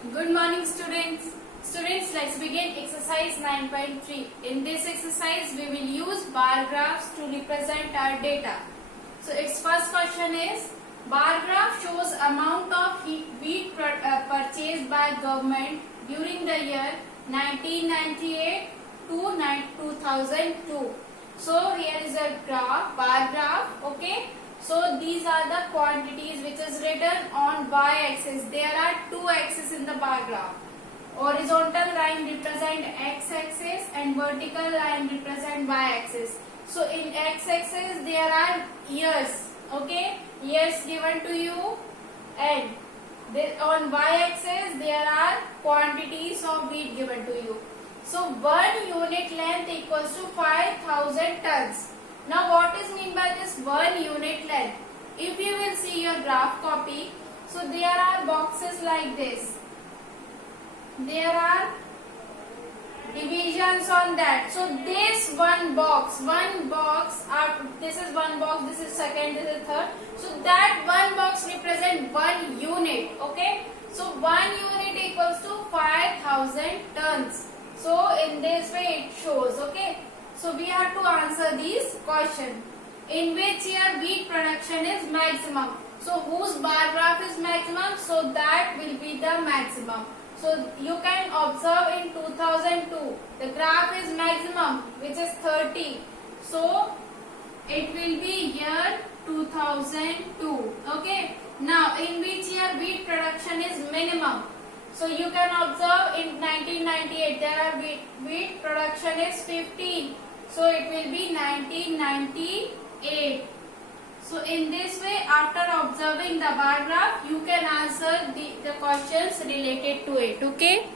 Good morning, students. Students, let's begin exercise 9.3. In this exercise, we will use bar graphs to represent our data. So, its first question is, bar graph shows amount of wheat purchased by government during the year 1998 to 2002. So, here is a graph, bar graph, okay. So these are the quantities which is written on y-axis. There are two axes in the bar graph. Horizontal line represent x-axis and vertical line represent y-axis. So in x-axis there are years, okay, years given to you, and on y-axis there are quantities of wheat given to you. So 1 unit length equals to 5,000 tons. Now what is mean by this 1 unit length? If you will see your graph copy, so there are boxes like this. There are divisions on that. So this one box, this is one box, this is second, this is third. So that one box represent 1 unit, okay? So 1 unit equals to 5,000 tons. So in this way it shows, okay? So we have to answer these questions. In which year wheat production is maximum? So whose bar graph is maximum? So that will be the maximum. So you can observe in 2002, the graph is maximum, which is 30. So it will be year 2002. Okay. Now in which year wheat production is minimum? So you can observe in 1998, there are wheat production is 15. So it will be 1998. So in this way, after observing the bar graph, you can answer the questions related to it. Okay.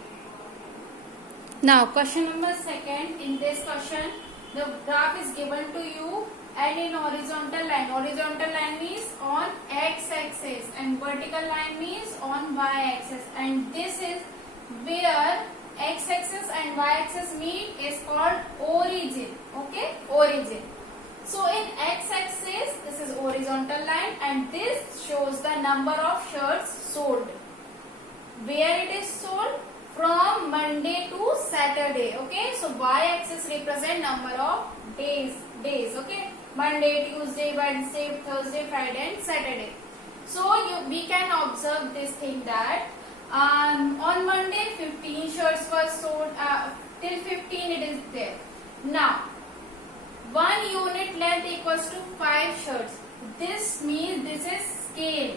Now question number second. In this question, the graph is given to you and in horizontal line. Horizontal line means on x-axis and vertical line means on y-axis. And this is where x-axis and y-axis meet is called origin. Okay, origin. So in x-axis, this is horizontal line and this shows the number of shirts sold. Where it is sold? From Monday to Saturday. Okay, so y-axis represent number of days. Okay, Monday, Tuesday, Wednesday, Thursday, Friday and Saturday. So we can observe this thing that on Monday 15 shirts were sold, till 15 it is there. Now 1 unit length equals to 5 shirts. This means this is scale.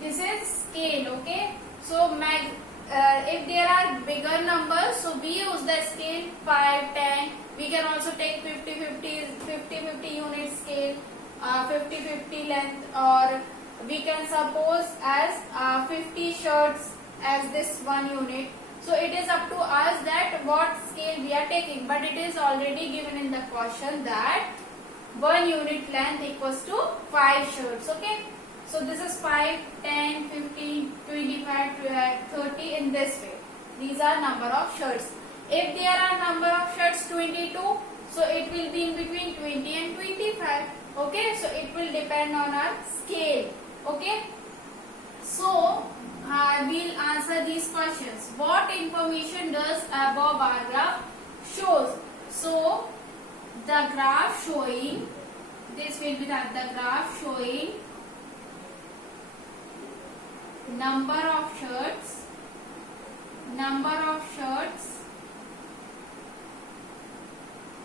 This is scale, okay. So if there are bigger numbers, so we use the scale 5, 10. We can also take 50 unit scale, 50 length, or we can suppose as 50 shirts as this 1 unit. So it is up to us that what scale we are taking, but it is already given in the question that 1 unit length equals to 5 shirts, okay. So this is 5, 10, 15, 25, 30 in this way. These are number of shirts. If there are number of shirts 22, so it will be in between 20 and 25. Okay, so it will depend on our scale. Okay, so we'll answer these questions. What information does above bar graph shows? So the graph showing, this will be the graph showing number of shirts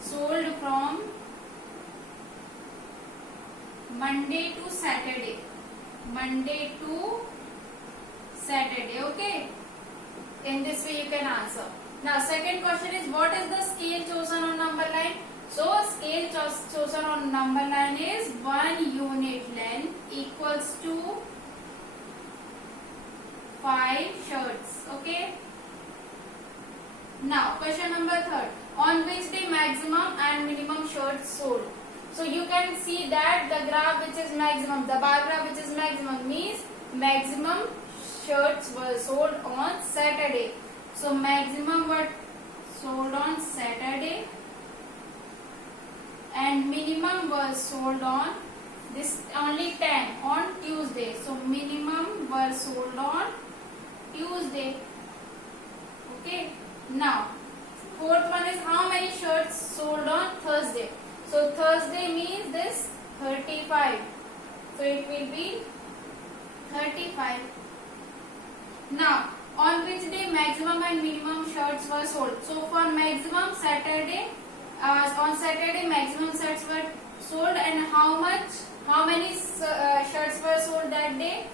sold from Monday to Saturday. Okay. In this way you can answer. Now second question is, what is the scale chosen on number line? So scale chosen on number line is 1 unit length equals to 5 shirts. Okay. Now question number third. On which day maximum and minimum shirts sold? So you can see that the graph which is maximum, the bar graph which is maximum means maximum shirts were sold on Saturday. So maximum were sold on Saturday and minimum was sold on this only 10 on Tuesday. So minimum were sold on Tuesday. Okay. Now, fourth one is how many shirts sold on Thursday. So Thursday means this 35. So it will be 35. Now, on which day maximum and minimum shirts were sold? So for maximum Saturday, on Saturday maximum shirts were sold, and how many shirts were sold that day?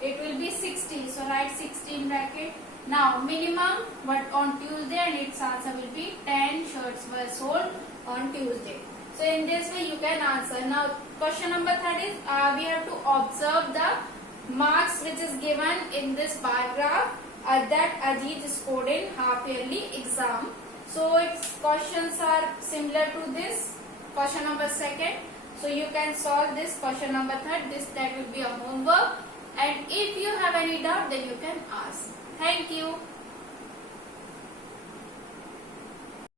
It will be 60. So write 60 in bracket. Now minimum but on Tuesday, and its answer will be 10 shirts were sold on Tuesday. So in this way you can answer. Now question number 3 is we have to observe the marks which is given in this bar graph that Ajit scored in half yearly exam. So its questions are similar to this question number 2. So you can solve this question number 3. That will be a homework, and if you have any doubt then you can ask. Thank you.